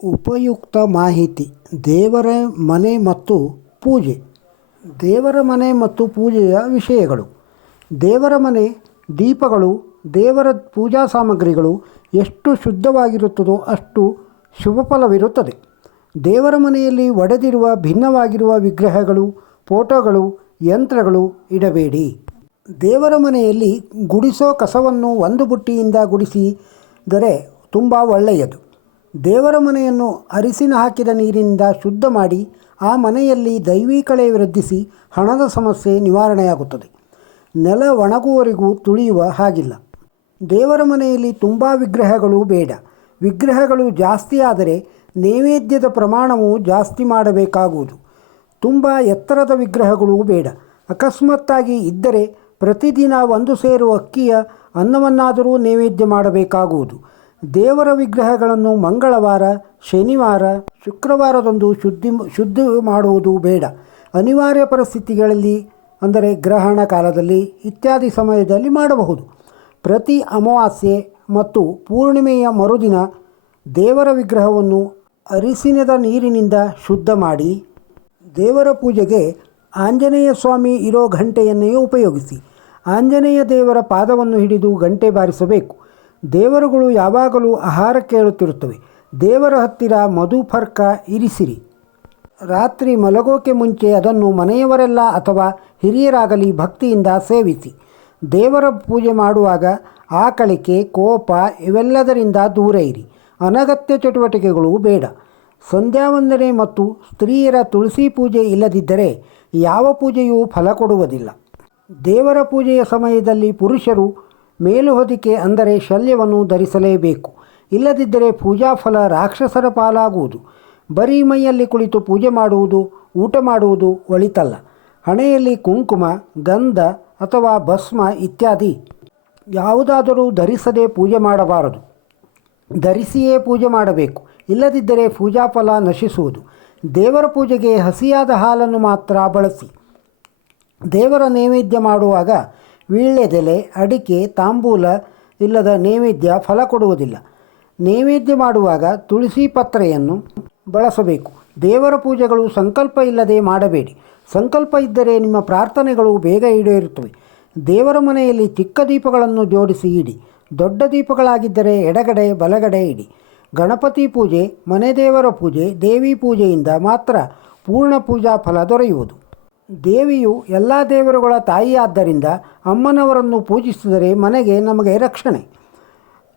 ಉಪಯುಕ್ತ ಮಾಹಿತಿ. ದೇವರ ಮನೆ ಮತ್ತು ಪೂಜೆ. ದೇವರ ಮನೆ ಮತ್ತು ಪೂಜೆಯ ವಿಷಯಗಳು. ದೇವರ ಮನೆ ದೀಪಗಳು, ದೇವರ ಪೂಜಾ ಸಾಮಗ್ರಿಗಳು ಎಷ್ಟು ಶುದ್ಧವಾಗಿರುತ್ತದೋ ಅಷ್ಟು ಶುಭಫಲವಿರುತ್ತದೆ. ದೇವರ ಮನೆಯಲ್ಲಿ ಒಡೆದಿರುವ ಭಿನ್ನವಾಗಿರುವ ವಿಗ್ರಹಗಳು, ಫೋಟೋಗಳು, ಯಂತ್ರಗಳು ಇಡಬೇಡಿ. ದೇವರ ಮನೆಯಲ್ಲಿ ಗುಡಿಸೋ ಕಸವನ್ನು ಒಂದು ಬುಟ್ಟಿಯಿಂದ ಗುಡಿಸಿದರೆ ತುಂಬ ಒಳ್ಳೆಯದು. ದೇವರ ಮನೆಯನ್ನು ಅರಿಸಿನ ಹಾಕಿದ ನೀರಿನಿಂದ ಶುದ್ಧ ಮಾಡಿ ಆ ಮನೆಯಲ್ಲಿ ದೈವಿಕಳೆ ವೃದ್ಧಿಸಿ ಹಣದ ಸಮಸ್ಯೆ ನಿವಾರಣೆಯಾಗುತ್ತದೆ. ನೆಲ ಒಣಗುವವರೆಗೂ ತುಳಿಯುವ ಹಾಗಿಲ್ಲ. ದೇವರ ಮನೆಯಲ್ಲಿ ತುಂಬ ವಿಗ್ರಹಗಳು ಬೇಡ. ವಿಗ್ರಹಗಳು ಜಾಸ್ತಿ ಆದರೆ ನೈವೇದ್ಯದ ಪ್ರಮಾಣವು ಜಾಸ್ತಿ ಮಾಡಬೇಕಾಗುವುದು. ತುಂಬ ಎತ್ತರದ ವಿಗ್ರಹಗಳು ಬೇಡ. ಅಕಸ್ಮಾತ್ತಾಗಿ ಇದ್ದರೆ ಪ್ರತಿದಿನ ಒಂದು ಸೇರು ಅಕ್ಕಿಯ ಅನ್ನವನ್ನಾದರೂ ನೈವೇದ್ಯ ಮಾಡಬೇಕಾಗುವುದು. ದೇವರ ವಿಗ್ರಹಗಳನ್ನು ಮಂಗಳವಾರ, ಶನಿವಾರ, ಶುಕ್ರವಾರದಂದು ಶುದ್ಧಿ ಮಾಡುವುದು ಬೇಡ. ಅನಿವಾರ್ಯ ಪರಿಸ್ಥಿತಿಗಳಲ್ಲಿ ಅಂದರೆ ಗ್ರಹಣ ಕಾಲದಲ್ಲಿ ಇತ್ಯಾದಿ ಸಮಯದಲ್ಲಿ ಮಾಡಬಹುದು. ಪ್ರತಿ ಅಮಾವಾಸ್ಯೆ ಮತ್ತು ಪೂರ್ಣಿಮೆಯ ಮರುದಿನ ದೇವರ ವಿಗ್ರಹವನ್ನು ಅರಿಸಿನದ ನೀರಿನಿಂದ ಶುದ್ಧ ಮಾಡಿ ದೇವರ ಪೂಜೆಗೆ ಆಂಜನೇಯ ಸ್ವಾಮಿ ಇರೋ ಗಂಟೆಯನ್ನೇ ಉಪಯೋಗಿಸಿ. ಆಂಜನೇಯ ದೇವರ ಪಾದವನ್ನು ಹಿಡಿದು ಗಂಟೆ ಬಾರಿಸಬೇಕು. ದೇವರುಗಳು ಯಾವಾಗಲೂ ಆಹಾರ ಕೇಳುತ್ತಿರುತ್ತವೆ. ದೇವರ ಹತ್ತಿರ ಮಧುಪರ್ಕ ಇರಿಸಿರಿ. ರಾತ್ರಿ ಮಲಗೋಕೆ ಮುಂಚೆ ಅದನ್ನು ಮನೆಯವರೆಲ್ಲ ಅಥವಾ ಹಿರಿಯರಾಗಲಿ ಭಕ್ತಿಯಿಂದ ಸೇವಿಸಿ. ದೇವರ ಪೂಜೆ ಮಾಡುವಾಗ ಆಕಳಿಕೆ, ಕೋಪ ಇವೆಲ್ಲದರಿಂದ ದೂರ ಇರಿ. ಅನಗತ್ಯ ಚಟುವಟಿಕೆಗಳು ಬೇಡ. ಸಂಧ್ಯಾವಂದನೆ ಮತ್ತು ಸ್ತ್ರೀಯರ ತುಳಸಿ ಪೂಜೆ ಇಲ್ಲದಿದ್ದರೆ ಯಾವ ಪೂಜೆಯೂ ಫಲ ಕೊಡುವುದಿಲ್ಲ. ದೇವರ ಪೂಜೆಯ ಸಮಯದಲ್ಲಿ ಪುರುಷರು ಮೇಲುಹೊದಿಕೆ ಅಂದರೆ ಶಲ್ಯವನ್ನು ಧರಿಸಲೇಬೇಕು. ಇಲ್ಲದಿದ್ದರೆ ಪೂಜಾ ಫಲ ರಾಕ್ಷಸರ ಪಾಲಾಗುವುದು. ಬರೀ ಮೈಯಲ್ಲಿ ಕುಳಿತು ಪೂಜೆ ಮಾಡುವುದು, ಊಟ ಮಾಡುವುದು ಒಳಿತಲ್ಲ. ಹಣೆಯಲ್ಲಿ ಕುಂಕುಮ, ಗಂಧ ಅಥವಾ ಭಸ್ಮ ಇತ್ಯಾದಿ ಯಾವುದಾದರೂ ಧರಿಸದೆ ಪೂಜೆ ಮಾಡಬಾರದು. ಧರಿಸಿಯೇ ಪೂಜೆ ಮಾಡಬೇಕು. ಇಲ್ಲದಿದ್ದರೆ ಪೂಜಾ ಫಲ ನಶಿಸುವುದು. ದೇವರ ಪೂಜೆಗೆ ಹಸಿಯಾದ ಹಾಲನ್ನು ಮಾತ್ರ ಬಳಸಿ. ದೇವರ ನೈವೇದ್ಯ ಮಾಡುವಾಗ ವೀಳ್ಯದೆಲೆ, ಅಡಿಕೆ, ತಾಂಬೂಲ ಇಲ್ಲದ ನೈವೇದ್ಯ ಫಲ ಕೊಡುವುದಿಲ್ಲ. ನೈವೇದ್ಯ ಮಾಡುವಾಗ ತುಳಸಿ ಪತ್ರೆಯನ್ನು ಬಳಸಬೇಕು. ದೇವರ ಪೂಜೆಗಳು ಸಂಕಲ್ಪ ಇಲ್ಲದೆ ಮಾಡಬೇಡಿ. ಸಂಕಲ್ಪ ಇದ್ದರೆ ನಿಮ್ಮ ಪ್ರಾರ್ಥನೆಗಳು ಬೇಗ ಈಡೇರುತ್ತವೆ. ದೇವರ ಮನೆಯಲ್ಲಿ ಚಿಕ್ಕ ದೀಪಗಳನ್ನು ಜೋಡಿಸಿ ಇಡಿ. ದೊಡ್ಡ ದೀಪಗಳಾಗಿದ್ದರೆ ಎಡಗಡೆ ಬಲಗಡೆ ಇಡಿ. ಗಣಪತಿ ಪೂಜೆ, ಮನೆ ದೇವರ ಪೂಜೆ, ದೇವಿ ಪೂಜೆಯಿಂದ ಮಾತ್ರ ಪೂರ್ಣ ಪೂಜಾ ಫಲ ದೊರೆಯುವುದು. ದೇವಿಯು ಎಲ್ಲ ದೇವರುಗಳ ತಾಯಿಯಾದ್ದರಿಂದ ಅಮ್ಮನವರನ್ನು ಪೂಜಿಸಿದರೆ ನಮಗೆ ರಕ್ಷಣೆ.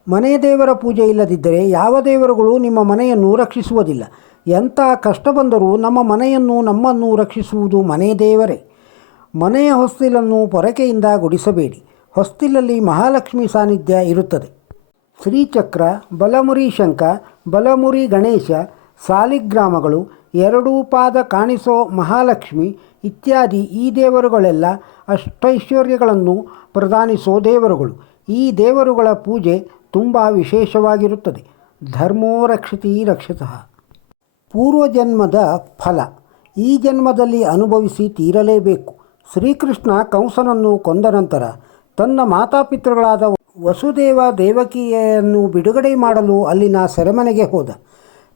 ಮನೆ ದೇವರ ಪೂಜೆ ಇಲ್ಲದಿದ್ದರೆ ಯಾವ ದೇವರುಗಳು ನಿಮ್ಮ ಮನೆಯನ್ನು ರಕ್ಷಿಸುವುದಿಲ್ಲ. ಎಂಥ ಕಷ್ಟ ಬಂದರೂ ನಮ್ಮ ಮನೆಯನ್ನು ನಮ್ಮನ್ನು ರಕ್ಷಿಸುವುದು ಮನೆ ದೇವರೇ. ಮನೆಯ ಹೊಸ್ತಿಲನ್ನು ಪೊರಕೆಯಿಂದ ಗುಡಿಸಬೇಡಿ. ಹೊಸ್ತಿಲಲ್ಲಿ ಮಹಾಲಕ್ಷ್ಮಿ ಸಾನ್ನಿಧ್ಯ ಇರುತ್ತದೆ. ಶ್ರೀಚಕ್ರ, ಬಲಮುರಿ ಶಂಖ, ಬಲಮುರಿ ಗಣೇಶ, ಸಾಲಿಗ್ರಾಮಗಳು, ಎರಡೂ ಪಾದ ಕಾಣಿಸೋ ಮಹಾಲಕ್ಷ್ಮಿ ಇತ್ಯಾದಿ ಈ ದೇವರುಗಳೆಲ್ಲ ಅಷ್ಟೈಶ್ವರ್ಯಗಳನ್ನು ಪ್ರದಾನಿಸೋ ದೇವರುಗಳು. ಈ ದೇವರುಗಳ ಪೂಜೆ ತುಂಬ ವಿಶೇಷವಾಗಿರುತ್ತದೆ. ಧರ್ಮೋ ರಕ್ಷತಿ ರಕ್ಷತಃ. ಪೂರ್ವಜನ್ಮದ ಫಲ ಈ ಜನ್ಮದಲ್ಲಿ ಅನುಭವಿಸಿ ತೀರಲೇಬೇಕು. ಶ್ರೀಕೃಷ್ಣ ಕಂಸನನ್ನು ಕೊಂದ ನಂತರ ತನ್ನ ಮಾತಾಪಿತೃಗಳಾದ ವಸುದೇವ ದೇವಕಿಯನ್ನು ಬಿಡುಗಡೆ ಮಾಡಲು ಅಲ್ಲಿನ ಸೆರೆಮನೆಗೆ ಹೋದ.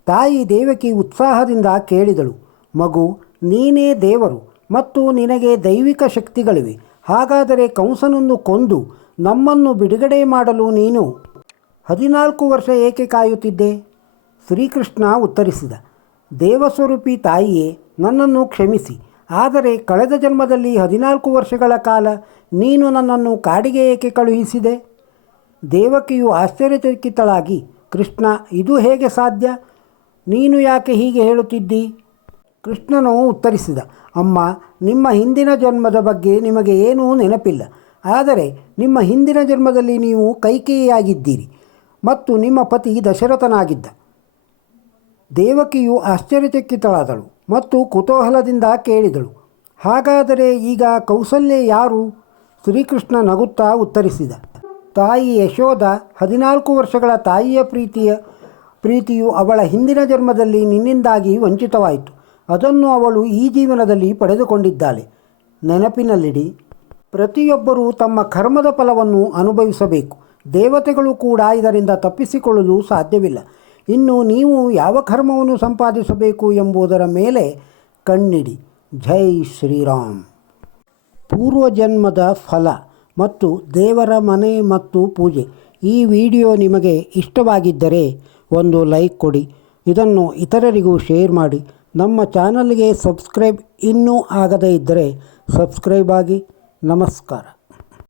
ತಾಯಿ ದೇವಕಿ ಉತ್ಸಾಹದಿಂದ ಕೇಳಿದಳು, ಮಗು, ನೀನೇ ದೇವರು ಮತ್ತು ನಿನಗೆ ದೈವಿಕ ಶಕ್ತಿಗಳಿವೆ. ಹಾಗಾದರೆ ಕಂಸನನ್ನು ಕೊಂದು ನಮ್ಮನ್ನು ಬಿಡುಗಡೆ ಮಾಡಲು ನೀನು 14 ವರ್ಷ ಏಕೆ ಕಾಯುತ್ತಿದ್ದೆ? ಶ್ರೀಕೃಷ್ಣ ಉತ್ತರಿಸಿದ, ದೇವಸ್ವರೂಪಿ ತಾಯಿಯೇ, ನನ್ನನ್ನು ಕ್ಷಮಿಸಿ. ಆದರೆ ಕಳೆದ ಜನ್ಮದಲ್ಲಿ 14 ವರ್ಷಗಳ ಕಾಲ ನೀನು ನನ್ನನ್ನು ಕಾಡಿಗೆ ಏಕೆ ಕಳುಹಿಸಿದೆ? ದೇವಕಿಯು ಆಶ್ಚರ್ಯಚಕಿತಳಾಗಿ, ಕೃಷ್ಣ, ಇದು ಹೇಗೆ ಸಾಧ್ಯ? ನೀನು ಯಾಕೆ ಹೀಗೆ ಹೇಳುತ್ತಿದ್ದಿ? ಕೃಷ್ಣನು ಉತ್ತರಿಸಿದ, ಅಮ್ಮ, ನಿಮ್ಮ ಹಿಂದಿನ ಜನ್ಮದ ಬಗ್ಗೆ ನಿಮಗೆ ಏನೂ ನೆನಪಿಲ್ಲ. ಆದರೆ ನಿಮ್ಮ ಹಿಂದಿನ ಜನ್ಮದಲ್ಲಿ ನೀವು ಕೈಕೇಯಿಯಾಗಿದ್ದೀರಿ ಮತ್ತು ನಿಮ್ಮ ಪತಿ ದಶರಥನಾಗಿದ್ದ. ದೇವಕಿಯು ಆಶ್ಚರ್ಯಚಕಿತಳಾದಳು ಮತ್ತು ಕುತೂಹಲದಿಂದ ಕೇಳಿದಳು, ಹಾಗಾದರೆ ಈಗ ಕೌಸಲ್ಯ ಯಾರು? ಶ್ರೀಕೃಷ್ಣ ನಗುತ್ತಾ ಉತ್ತರಿಸಿದ, ತಾಯಿ ಯಶೋಧ. 14 ವರ್ಷಗಳ ತಾಯಿಯ ಪ್ರೀತಿಯು ಅವಳ ಹಿಂದಿನ ಜನ್ಮದಲ್ಲಿ ನಿನ್ನಿಂದಾಗಿ ವಂಚಿತವಾಯಿತು. ಅದನ್ನು ಅವಳು ಈ ಜೀವನದಲ್ಲಿ ಪಡೆದುಕೊಂಡಿದ್ದಾಳೆ. ನೆನಪಿನಲ್ಲಿಡಿ, ಪ್ರತಿಯೊಬ್ಬರೂ ತಮ್ಮ ಕರ್ಮದ ಫಲವನ್ನು ಅನುಭವಿಸಬೇಕು. ದೇವತೆಗಳು ಕೂಡ ಇದರಿಂದ ತಪ್ಪಿಸಿಕೊಳ್ಳಲು ಸಾಧ್ಯವಿಲ್ಲ. ಇನ್ನು ನೀವು ಯಾವ ಕರ್ಮವನ್ನು ಸಂಪಾದಿಸಬೇಕು ಎಂಬುದರ ಮೇಲೆ ಕಣ್ಣಿಡಿ. ಜೈ ಶ್ರೀರಾಮ್. ಪೂರ್ವಜನ್ಮದ ಫಲ ಮತ್ತು ದೇವರ ಮನೆ ಮತ್ತು ಪೂಜೆ. ಈ ವಿಡಿಯೋ ನಿಮಗೆ ಇಷ್ಟವಾಗಿದ್ದರೆ ಒಂದು ಲೈಕ್ ಕೊಡಿ. ಇದನ್ನು ಇತರರಿಗೂ ಶೇರ್ ಮಾಡಿ. ನಮ್ಮ ಚಾನಲ್ಗೆ ಸಬ್ಸ್ಕ್ರೈಬ್ ಇನ್ನೂ ಆಗದೇ ಇದ್ದರೆ ಸಬ್ಸ್ಕ್ರೈಬ್ ಆಗಿ. ನಮಸ್ಕಾರ.